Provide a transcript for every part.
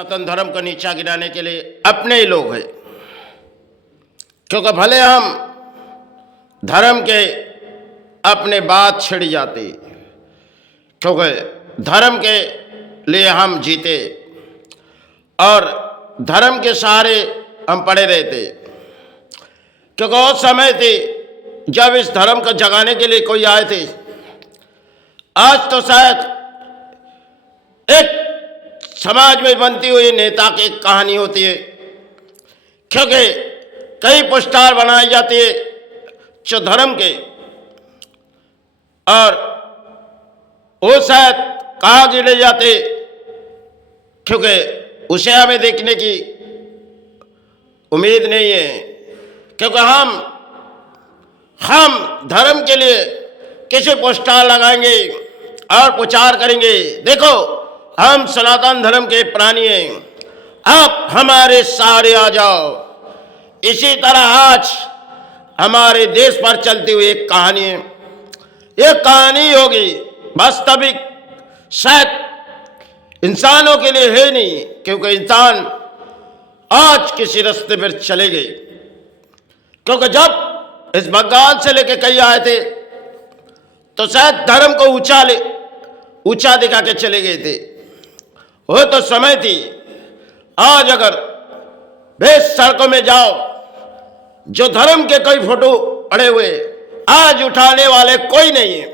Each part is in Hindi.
सनातन धर्म को नीचा गिराने के लिए अपने ही लोग हैं। क्योंकि भले हम धर्म के अपने बात छिड़ जाती, क्योंकि धर्म के लिए हम जीते और धर्म के सहारे हम पड़े रहते। क्योंकि वो समय थी जब इस धर्म को जगाने के लिए कोई आए थे। आज तो शायद एक समाज में बनती हुई नेता की कहानी होती है, क्योंकि कई पोस्टर बनाई जाती है जो धर्म के, और वो शायद कहाँ गिरे जाते, क्योंकि उसे हमें देखने की उम्मीद नहीं है। क्योंकि हम धर्म के लिए किसी पोस्टर लगाएंगे और प्रचार करेंगे, देखो हम सनातन धर्म के प्राणी हैं, आप हमारे सहारे आ जाओ। इसी तरह आज हमारे देश पर चलती हुई एक कहानी है। ये कहानी होगी वास्तविक, शायद इंसानों के लिए है नहीं, क्योंकि इंसान आज किसी रास्ते पर चले गए। क्योंकि जब इस बंगाल से लेके कई आए थे तो शायद धर्म को ऊंचा दिखा के चले गए थे। वो तो समय थी। आज अगर बेस सड़कों में जाओ, जो धर्म के कोई फोटो पड़े हुए आज उठाने वाले कोई नहीं है।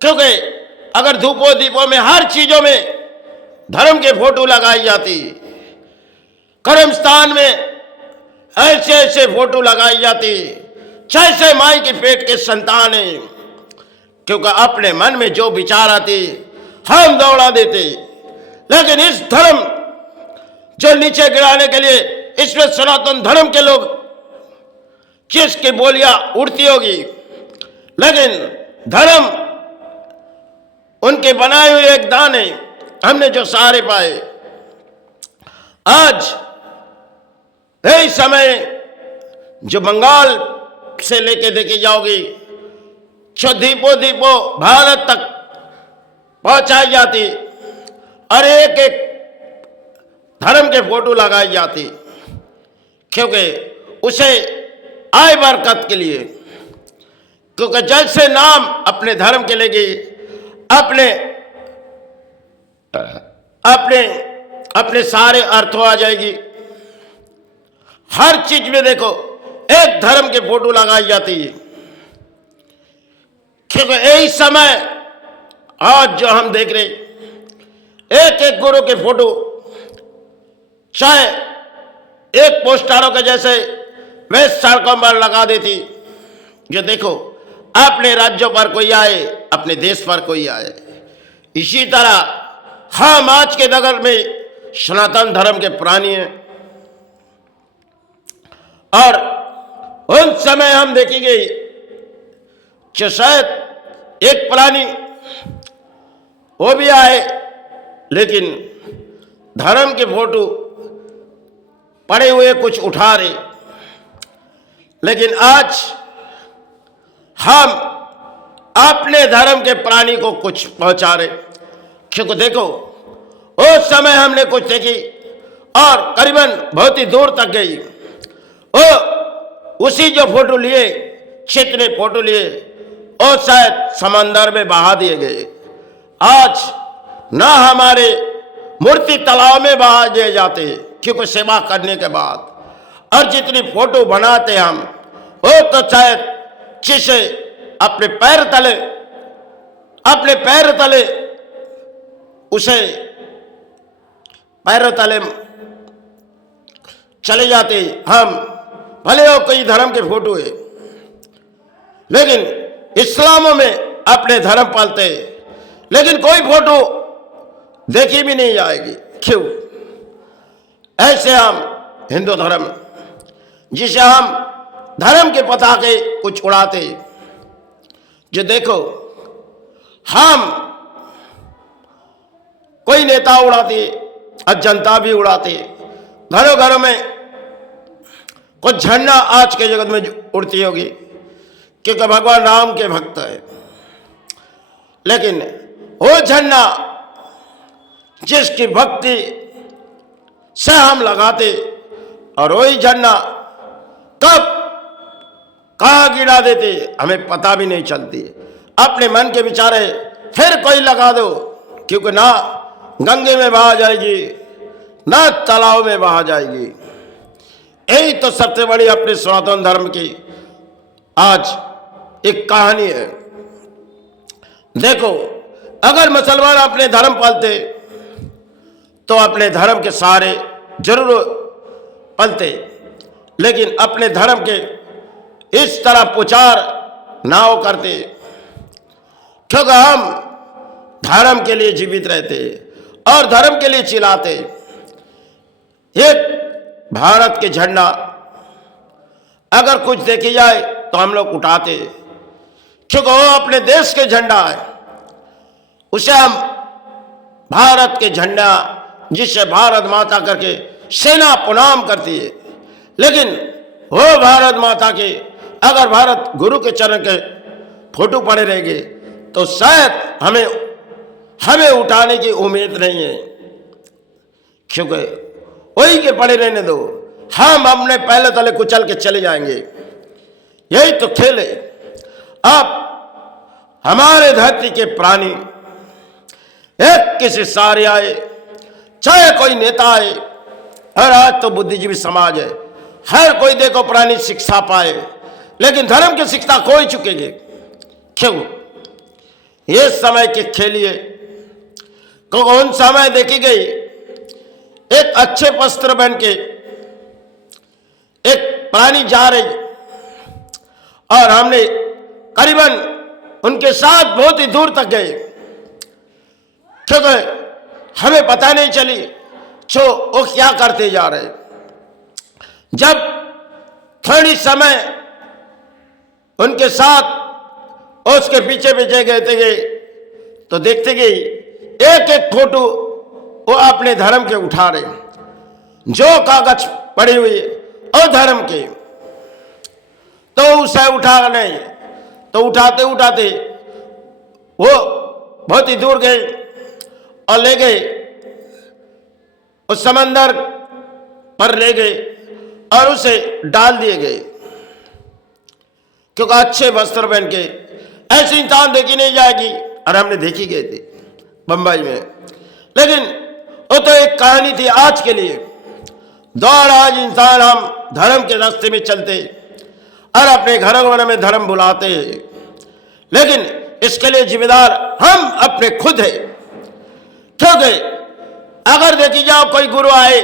क्योंकि अगर धूपों दीपों में हर चीजों में धर्म के फोटो लगाई जाती, कर्म स्थान में ऐसे ऐसे फोटो लगाई जाती जैसे माई के पेट के संतान है। क्योंकि अपने मन में जो विचार आती हम दौड़ा देते। लेकिन इस धर्म जो नीचे गिराने के लिए इसमें सनातन धर्म के लोग जिसकी बोलियां उड़ती होगी, लेकिन धर्म उनके बनाए हुए एक दाने हमने जो सहारे पाए। आज यही समय जो बंगाल से लेके देखे जाओगी, जो दीपो भारत तक पहुंचाई जाती और एक एक धर्म के फोटो लगाई जाती, क्योंकि उसे आय बरकत के लिए। क्योंकि जैसे नाम अपने धर्म के लेगी, अपने सारे अर्थों आ जाएगी। हर चीज में देखो एक धर्म के फोटो लगाई जाती है। क्योंकि यही समय आज जो हम देख रहे, एक एक गुरु के फोटो चाहे एक पोस्टरों के जैसे वे सड़कों पर लगा देती। जो देखो अपने राज्यों पर कोई आए, अपने देश पर कोई आए। इसी तरह हम आज के नगर में सनातन धर्म के प्राणी हैं, और उन समय हम देखेंगे जो शायद एक प्राणी वो भी आए, लेकिन धर्म के फोटो पड़े हुए कुछ उठा रहे। लेकिन आज हम अपने धर्म के प्राणी को कुछ पहुंचा रहे। क्योंकि देखो उस समय हमने कुछ देखी और करीबन बहुत ही दूर तक गई। उसी जो फोटो लिए, जितने फोटो लिए, और शायद समंदर में बहा दिए गए। आज ना हमारे मूर्ति तालाब में बहा दिए जाते, क्योंकि सेवा करने के बाद। और जितनी फोटो बनाते हम, वो तो शायद जिसे अपने पैर तले उसे पैरों तले चले जाते हम, भले हो कोई धर्म के फोटो है। लेकिन इस्लामों में अपने धर्म पालते, लेकिन कोई फोटो देखी भी नहीं जाएगी। क्यों? ऐसे हम हिंदू धर्म, जिसे हम धर्म के पताके कुछ उड़ाते। जो देखो हम कोई नेता उड़ाते और जनता भी उड़ाते। घरों घरों में कुछ झंडा आज के जगत में उड़ती होगी, क्योंकि भगवान राम के भक्त है। लेकिन वो झंडा जिसकी भक्ति से हम लगाते और वही झंडा कब कहाँ गिरा देते हमें पता भी नहीं चलती। अपने मन के विचारे फिर कोई लगा दो, क्योंकि ना गंगे में बहा जाएगी ना तालाब में बहा जाएगी। यही तो सबसे बड़ी अपने सनातन धर्म की आज एक कहानी है। देखो, अगर मुसलमान अपने धर्म पालते तो अपने धर्म के सहारे जरूर पलते, लेकिन अपने धर्म के इस तरह प्रचार ना हो करते, क्योंकि हम धर्म के लिए जीवित रहते और धर्म के लिए चिल्लाते। एक भारत के झंडा अगर कुछ देखी जाए तो हम लोग उठाते, क्योंकि वो अपने देश के झंडा है। उसे हम भारत के झंडा, जिससे भारत माता करके सेना प्रणाम करती है, लेकिन वो भारत माता के अगर भारत गुरु के चरण के फोटो पड़े रहेंगे तो शायद हमें उठाने की उम्मीद नहीं है, क्योंकि वही के पड़े रहने दो, हम अपने पहले तले कुचल के चले जाएंगे। यही तो खेल है। अब हमारे धरती के प्राणी एक किसी सारे आए, चाहे कोई नेता आए, और आज तो बुद्धिजीवी समाज है, हर कोई देखो प्राणी शिक्षा पाए, लेकिन धर्म की शिक्षा खो चुकेंगे। क्यों? ये समय के खेलिए कौन समय देखी गई, एक अच्छे वस्त्र पहन के एक प्राणी जा रही और हमने करीबन उनके साथ बहुत ही दूर तक गए, क्योंकि हमें पता नहीं चली वो क्या करते जा रहे। जब थोड़ी समय उनके साथ उसके पीछे पीछे गए तो देखते गए एक एक फोटो वो अपने धर्म के उठा रहे, जो कागज पड़ी हुई और धर्म के, तो उसे उठा नहीं, तो उठाते उठाते वो बहुत ही दूर गए और ले गए उस समंदर पर, ले गए और उसे डाल दिए गए, क्योंकि अच्छे वस्त्र पहन के ऐसी इंसान देखी नहीं जाएगी। और हमने देखी गए थे बंबई में, लेकिन वो तो एक कहानी थी आज के लिए। दौड़ आज इंसान हम धर्म के रास्ते में चलते और अपने घरों में धर्म बुलाते हैं, लेकिन इसके लिए जिम्मेदार हम अपने खुद हैं। क्योंकि अगर देखी जाओ कोई गुरु आए,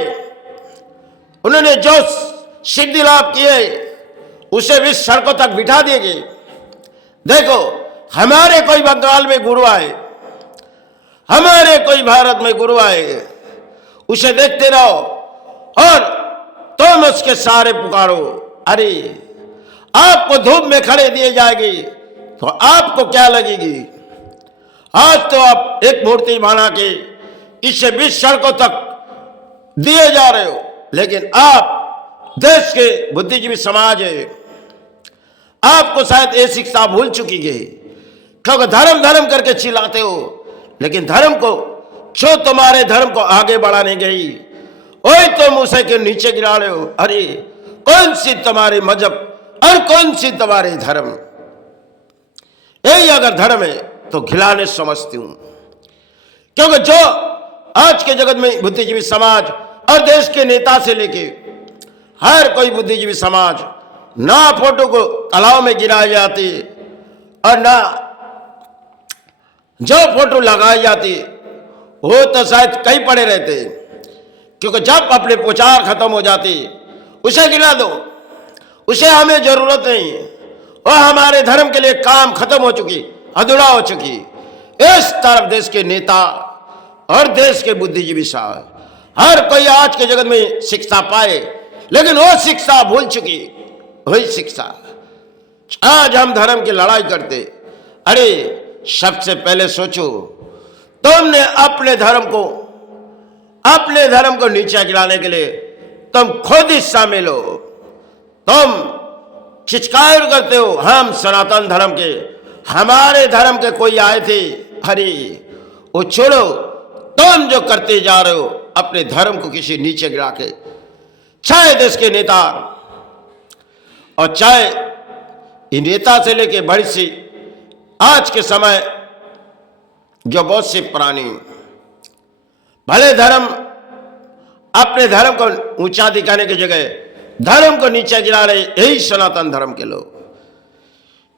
उन्होंने जो सिद्धि लाभ किए उसे भी सड़कों तक बिठा देंगे। देखो, हमारे कोई बंगाल में गुरु आए, हमारे कोई भारत में गुरु आए, उसे देखते रहो और तुम उसके सहारे पुकारो। अरे, आपको धूप में खड़े दिए जाएगी तो आपको क्या लगेगी? आज तो आप एक मूर्ति बना के इसे 20 सड़कों तक दिए जा रहे हो, लेकिन आप देश के बुद्धिजीवी समाज है, आपको शायद ये शिक्षा भूल चुकी है, क्योंकि धर्म धर्म करके चिल्लाते हो, लेकिन धर्म को जो तुम्हारे धर्म को आगे बढ़ाने गई वही तुम उसे के नीचे गिरा रहे हो। अरे, कौन सी तुम्हारे मजहब और कौन सी तुम्हारे धर्म? यही अगर धर्म है तो खिलाने समझती हूं, क्योंकि जो आज के जगत में बुद्धिजीवी समाज और देश के नेता से लेके हर कोई बुद्धिजीवी समाज ना फोटो को तालाब में गिराई जाती और ना जो फोटो लगाई जाती वो तो शायद कई पड़े रहते, क्योंकि जब अपने प्रचार खत्म हो जाती उसे गिरा दो, उसे हमें जरूरत नहीं है, वो हमारे धर्म के लिए काम खत्म हो चुकी, अधूरा हो चुकी। इस तरफ देश के नेता और देश के बुद्धिजीवी साहब हर कोई आज के जगत में शिक्षा पाए, लेकिन वो शिक्षा भूल चुकी। वही शिक्षा आज हम धर्म की लड़ाई करते। अरे, सबसे पहले सोचो, तुमने अपने धर्म को नीचे गिराने के लिए तुम खुद हिस्सा में लो। तुम चिचकार करते हो हम सनातन धर्म के, हमारे धर्म के कोई आए थे। अरे, वो छोड़ो, तुम जो करते जा रहे हो अपने धर्म को किसी नीचे गिरा के, चाहे देश के नेता और चाहे नेता से लेके बड़ी सी आज के समय जो बहुत सी पुरानी भले धर्म अपने धर्म को ऊंचा दिखाने की जगह धर्म को नीचे गिरा रहे, यही सनातन धर्म के लोग।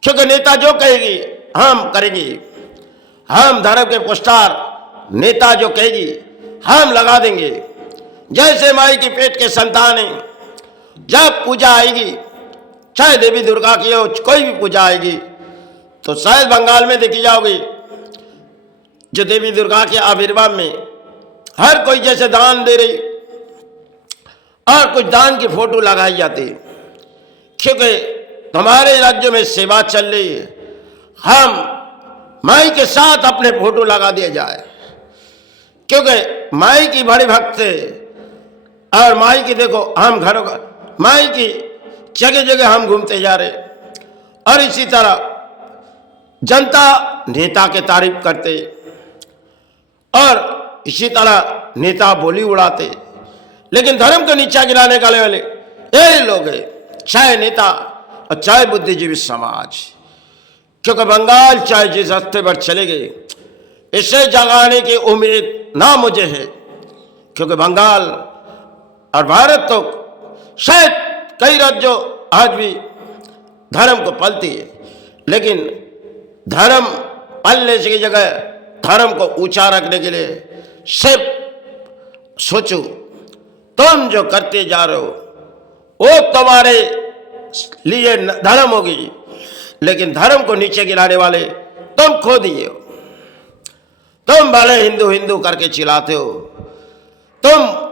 क्योंकि नेता जो कहेगी हम करेंगे, हम धर्म के पोस्टर नेता जो कहेगी हम लगा देंगे। जैसे माई की पेट के संतान है, जब पूजा आएगी, चाहे देवी दुर्गा की हो, कोई भी पूजा आएगी, तो शायद बंगाल में देखी जाओगी जो देवी दुर्गा के आविर्भाव में हर कोई जैसे दान दे रही और कुछ दान की फोटो लगाई जाती, क्योंकि हमारे राज्य में सेवा चल रही है, हम माई के साथ अपने फोटो लगा दिया जाए। क्योंकि माई की बड़ी भक्त है और माई की देखो हम घरों का माई की जगह जगह हम घूमते जा रहे, और इसी तरह जनता नेता के तारीफ करते और इसी तरह नेता बोली उड़ाते, लेकिन धर्म को नीचा गिराने वाले यही लोग हैं, चाहे नेता और चाहे बुद्धिजीवी समाज। क्योंकि बंगाल चाहे जिस रास्ते पर चले गए, इसे जगाने की उम्मीद ना मुझे है, क्योंकि बंगाल और भारत तो शायद कई राज्यों आज भी धर्म को पलती है, लेकिन धर्म पलने की जगह धर्म को ऊंचा रखने के लिए सिर्फ सोचो, तुम जो करते जा रहे हो वो तुम्हारे लिए धर्म होगी, लेकिन धर्म को नीचे गिराने वाले तुम खो दिए हो। तुम भले हिंदू हिंदू करके चिल्लाते हो, तुम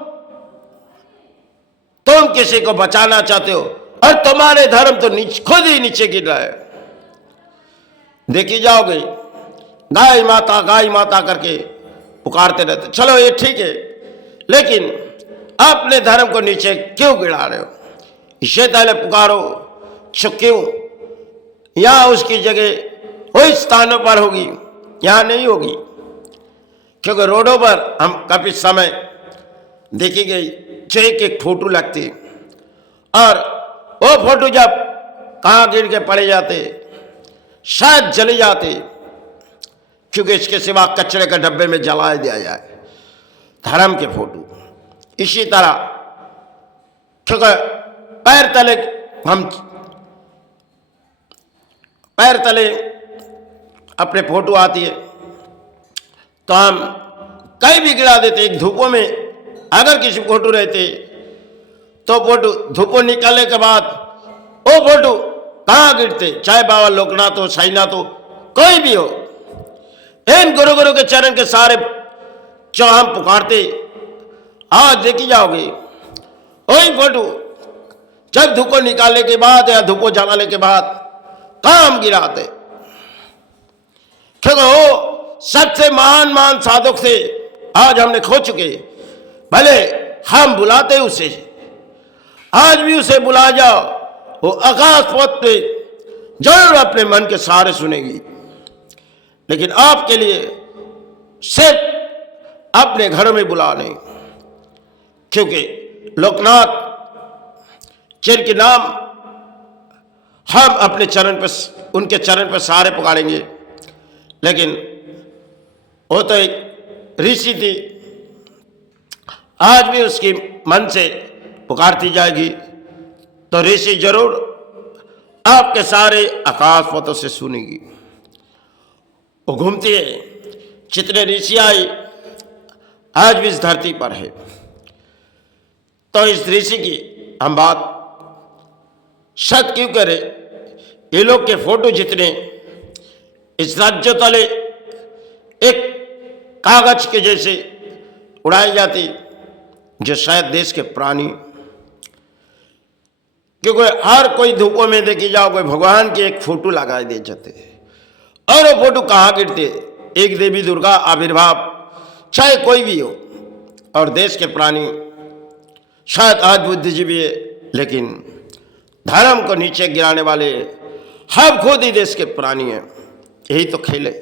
किसी को बचाना चाहते हो और तुम्हारे धर्म तो खुद ही नीचे गिर रहा है। देखी जाओगे गाय माता करके पुकारते रहते, चलो ये ठीक है, लेकिन अपने धर्म को नीचे क्यों गिरा रहे हो? इसे पहले पुकारो, क्यों यहां उसकी जगह वही स्थानों पर होगी, यहां नहीं होगी। क्योंकि रोडों पर हम काफी समय देखी गई जो एक फोटो लगती, और वो फोटो जब कहाँ गिर के पड़े जाते, शायद जले जाते, क्योंकि इसके सिवा कचरे के डब्बे में जला दिया जाए धर्म के फोटो। इसी तरह क्योंकि पैर तले अपने फोटो आती है तो हम कहीं भी गिरा देते। एक धूपों में अगर किसी फोटो रहते तो फोटो धूपों निकालने के बाद वो फोटो कहाँ गिरते, चाहे बाबा लोकनाथ हो, साईनाथ हो, कोई भी हो, इन गुरु के चरण के सारे जो हम पुकारते, आज देखी जाओगे वही फोटो जब धूपों निकालने के बाद या धूपों जलाने के बाद काम गिराते। क्योंकि वो सबसे महान साधक थे, आज हमने खो चुके। भले हम बुलाते उसे, आज भी उसे बुला जाओ, वो आकाश पथ पे जरूर अपने मन के सहारे सुनेगी, लेकिन आपके लिए सिर्फ अपने घरों में बुला नहीं। क्योंकि लोकनाथ जिनके नाम हम अपने चरण पर, उनके चरण पर सहारे पुकारेंगे, लेकिन वो तो एक ऋषि थी, आज भी उसकी मन से पुकारती जाएगी तो ऋषि जरूर आपके सारे आकाश पथों से सुनेगी। वो घूमती है, जितने ऋषि आई आज भी इस धरती पर है। तो इस ऋषि की हम बात शत क्यों करें? ये लोग के फोटो जितने इस राज्य तले एक कागज के जैसे उड़ाई जाती, जो शायद देश के प्राणी, क्योंकि हर कोई धूपों में देखी जाओगे भगवान की एक फोटो लगा दे जाते, और वो फोटो कहाँ गिरते? एक देवी दुर्गा आविर्भाव, चाहे कोई भी हो, और देश के प्राणी शायद आज बुद्धिजीवी है, लेकिन धर्म को नीचे गिराने वाले हम खुद ही देश के प्राणी हैं। यही तो खेल है।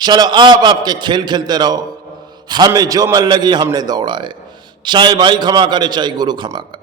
चलो आप आपके खेल खेलते रहो, हमें जो मन लगी हमने दौड़ा है, चाहे भाई क्षमा करे चाहे गुरु क्षमा करे।